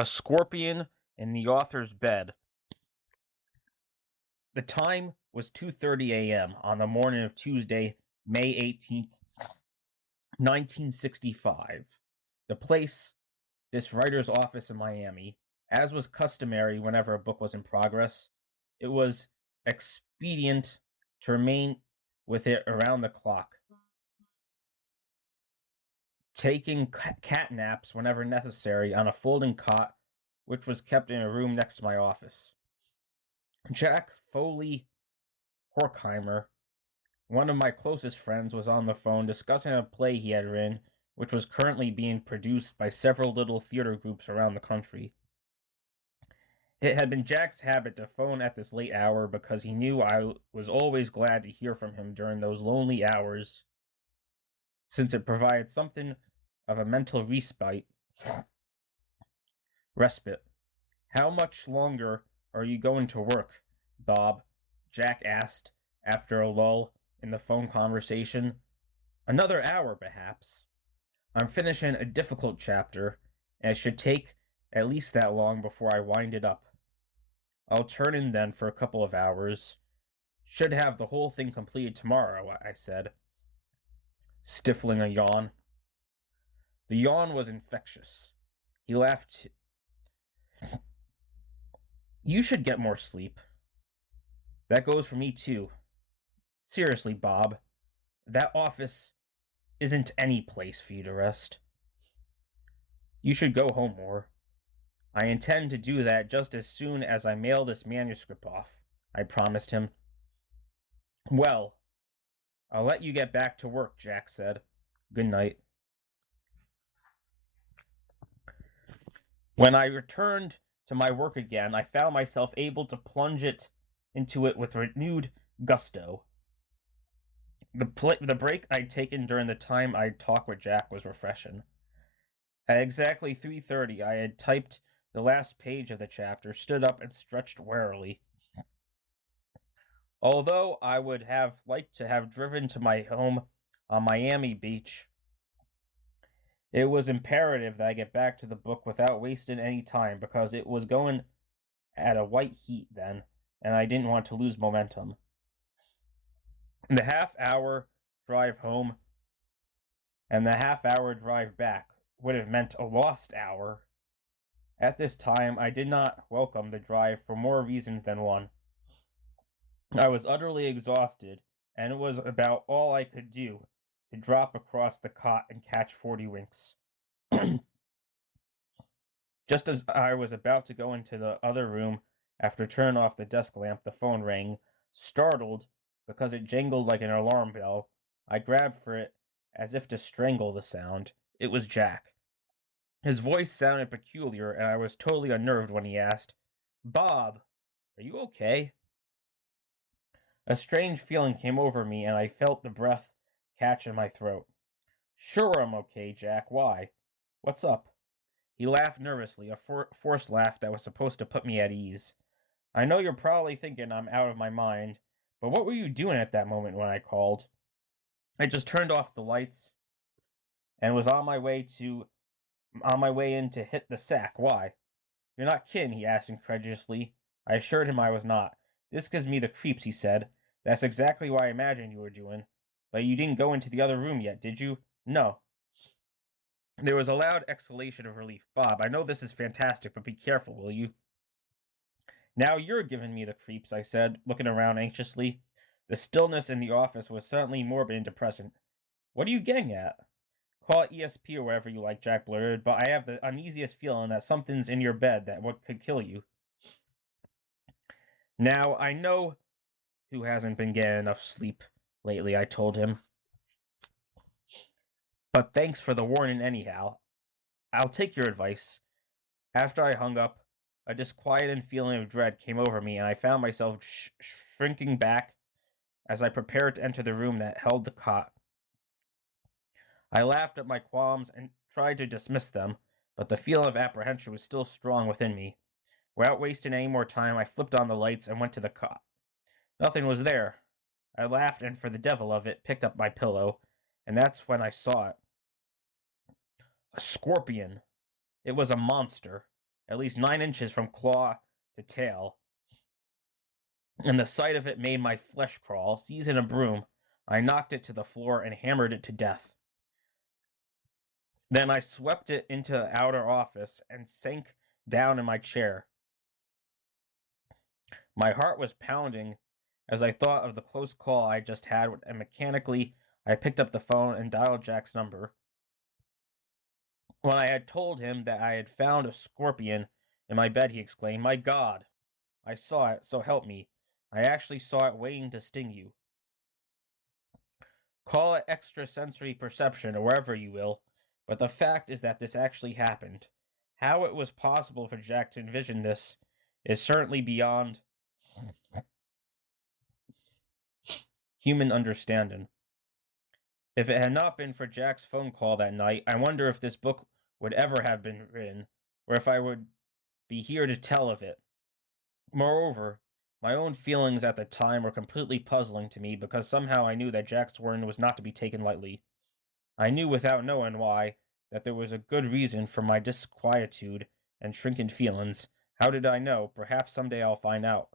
A scorpion in the author's bed. The time was 2:30 a.m. on the morning of Tuesday, May 18th, 1965. The place, this writer's office in Miami. As was customary whenever a book was in progress, it was expedient to remain with it around the clock, taking cat naps whenever necessary on a folding cot which was kept in a room next to my office. Jack Foley Horkheimer, one of my closest friends, was on the phone discussing a play he had written, which was currently being produced by several little theater groups around the country. It had been Jack's habit to phone at this late hour because he knew I was always glad to hear from him during those lonely hours, since it provided something of a mental respite. How much longer are you going to work, Bob? Jack asked after a lull in the phone conversation. Another hour, perhaps. I'm finishing a difficult chapter, and it should take at least that long before I wind it up. I'll turn in then for a couple of hours. Should have the whole thing completed tomorrow, I said, stifling a yawn. The yawn was infectious. He laughed. You should get more sleep. That goes for me, too. Seriously, Bob, that office isn't any place for you to rest. You should go home more. I intend to do that just as soon as I mail this manuscript off, I promised him. Well, I'll let you get back to work, Jack said. Good night. When I returned to my work again, I found myself able to plunge into it with renewed gusto. The break I'd taken during the time I'd talked with Jack was refreshing. At exactly 3:30, I had typed the last page of the chapter, stood up, and stretched warily. Although I would have liked to have driven to my home on Miami Beach, it was imperative that I get back to the book without wasting any time because it was going at a white heat then, and I didn't want to lose momentum. The half-hour drive home and the half-hour drive back would have meant a lost hour. At this time, I did not welcome the drive for more reasons than one. I was utterly exhausted, and it was about all I could do to drop across the cot and catch 40 winks. Just as I was about to go into the other room after turning off the desk lamp, the phone rang. Startled, because it jangled like an alarm bell, I grabbed for it as if to strangle the sound. It was Jack. His voice sounded peculiar, and I was totally unnerved when he asked, Bob, are you okay? A strange feeling came over me, and I felt the breath catch in my throat. Sure I'm okay, Jack. Why? What's up? He laughed nervously, a forced laugh that was supposed to put me at ease. I know you're probably thinking I'm out of my mind, but what were you doing at that moment when I called? I just turned off the lights and was on my way in to hit the sack. Why? You're not kidding, he asked incredulously. I assured him I was not. This gives me the creeps, he said. That's exactly what I imagined you were doing. But you didn't go into the other room yet, did you? No. There was a loud exhalation of relief. Bob, I know this is fantastic, but be careful, will you? Now you're giving me the creeps, I said, looking around anxiously. The stillness in the office was certainly morbid and depressing. What are you getting at? Call it ESP or whatever you like, Jack blurted, but I have the uneasiest feeling that something's in your bed that could kill you. Now, I know who hasn't been getting enough sleep lately, I told him. But thanks for the warning anyhow. I'll take your advice. After I hung up, a disquieting feeling of dread came over me, and I found myself shrinking back as I prepared to enter the room that held the cot. I laughed at my qualms and tried to dismiss them, but the feeling of apprehension was still strong within me. Without wasting any more time, I flipped on the lights and went to the cot. Nothing was there. I laughed and, for the devil of it, picked up my pillow, and that's when I saw it. A scorpion. It was a monster, at least 9 inches from claw to tail, and the sight of it made my flesh crawl. Seizing a broom, I knocked it to the floor and hammered it to death. Then I swept it into the outer office and sank down in my chair. My heart was pounding as I thought of the close call I just had, and mechanically I picked up the phone and dialed Jack's number. When I had told him that I had found a scorpion in my bed, he exclaimed, "My God, I saw it, so help me. I actually saw it waiting to sting you." Call it extrasensory perception or whatever you will, but the fact is that this actually happened. How it was possible for Jack to envision this is certainly beyond human understanding. If it had not been for Jack's phone call that night, I wonder if this book would ever have been written, or if I would be here to tell of it. Moreover, my own feelings at the time were completely puzzling to me because somehow I knew that Jack's warning was not to be taken lightly. I knew without knowing why that there was a good reason for my disquietude and shrinking feelings. How did I know? Perhaps someday I'll find out.